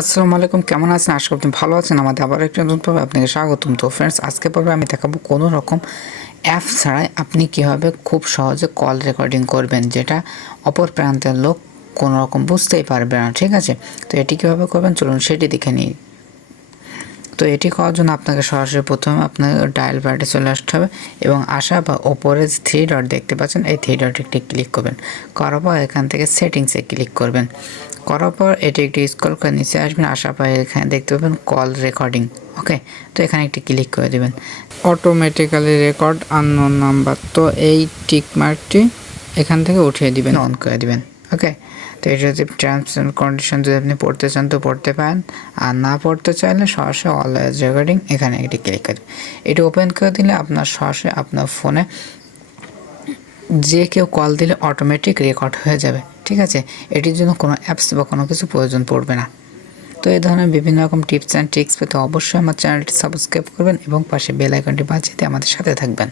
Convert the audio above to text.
আসসালামু আলাইকুম, কেমন আছেন? আশা করি ভালো আছেন। আমাদের আবার একটি নতুন পর্বে আপনাকে স্বাগতম। তো ফ্রেন্ডস আজকে পর্বে আমি দেখাবো কোনো রকম অ্যাপ ছাড়াই আপনি কীভাবে খুব সহজে কল রেকর্ডিং করবেন, যেটা অপর প্রান্তের লোক কোনো রকম বুঝতেই পারবে না, ঠিক আছে? তো এটি কীভাবে করবেন? চলুন সেটি দেখে নিই। তো এটি করার জন্য আপনাকে সরাসরি প্রথমে আপনাকে ডায়াল বারে চলে আসতে হবে এবং আসা বা ওপরে যে থ্রি ডট দেখতে পাচ্ছেন। এই থ্রি ডট একটি ক্লিক করবেন। করার পর এখান থেকে সেটিংসে ক্লিক করবেন। করার পর এটি একটি স্ক্রল করে নিচে আসবেন আসার পর এখানে দেখতে পাবেন কল রেকর্ডিং ওকে তো এখানে একটি ক্লিক করে দেবেন। অটোমেটিক্যালি রেকর্ড আননোন নাম্বার তো এই টিক মার্কটি এখান থেকে উঠিয়ে দিবেন। অন করে দিবেন ওকে তো এটা যদি টার্মস অ্যান্ড কন্ডিশন যদি আপনি পড়তে চান তো পড়তে পারেন আর না পড়তে চাইলে সরাসরি অলওয়েজ রেকর্ডিং এখানে একটি ক্লিক করে এটা ওপেন করে দিলে আপনার সরাসরি আপনার ফোনে যে কেউ কল দিলে অটোমেটিক রেকর্ড হয়ে যাবে, ঠিক আছে? এটির জন্য কোনো অ্যাপস বা কোনো কিছু প্রয়োজন পড়বে না। তো এই ধরনের বিভিন্ন রকম টিপস অ্যান্ড ট্রিক্স পেতে অবশ্যই আমার চ্যানেলটি সাবস্ক্রাইব করবেন এবং পাশে বেল আইকনটি বাজিয়ে আমাদের সাথে থাকবেন।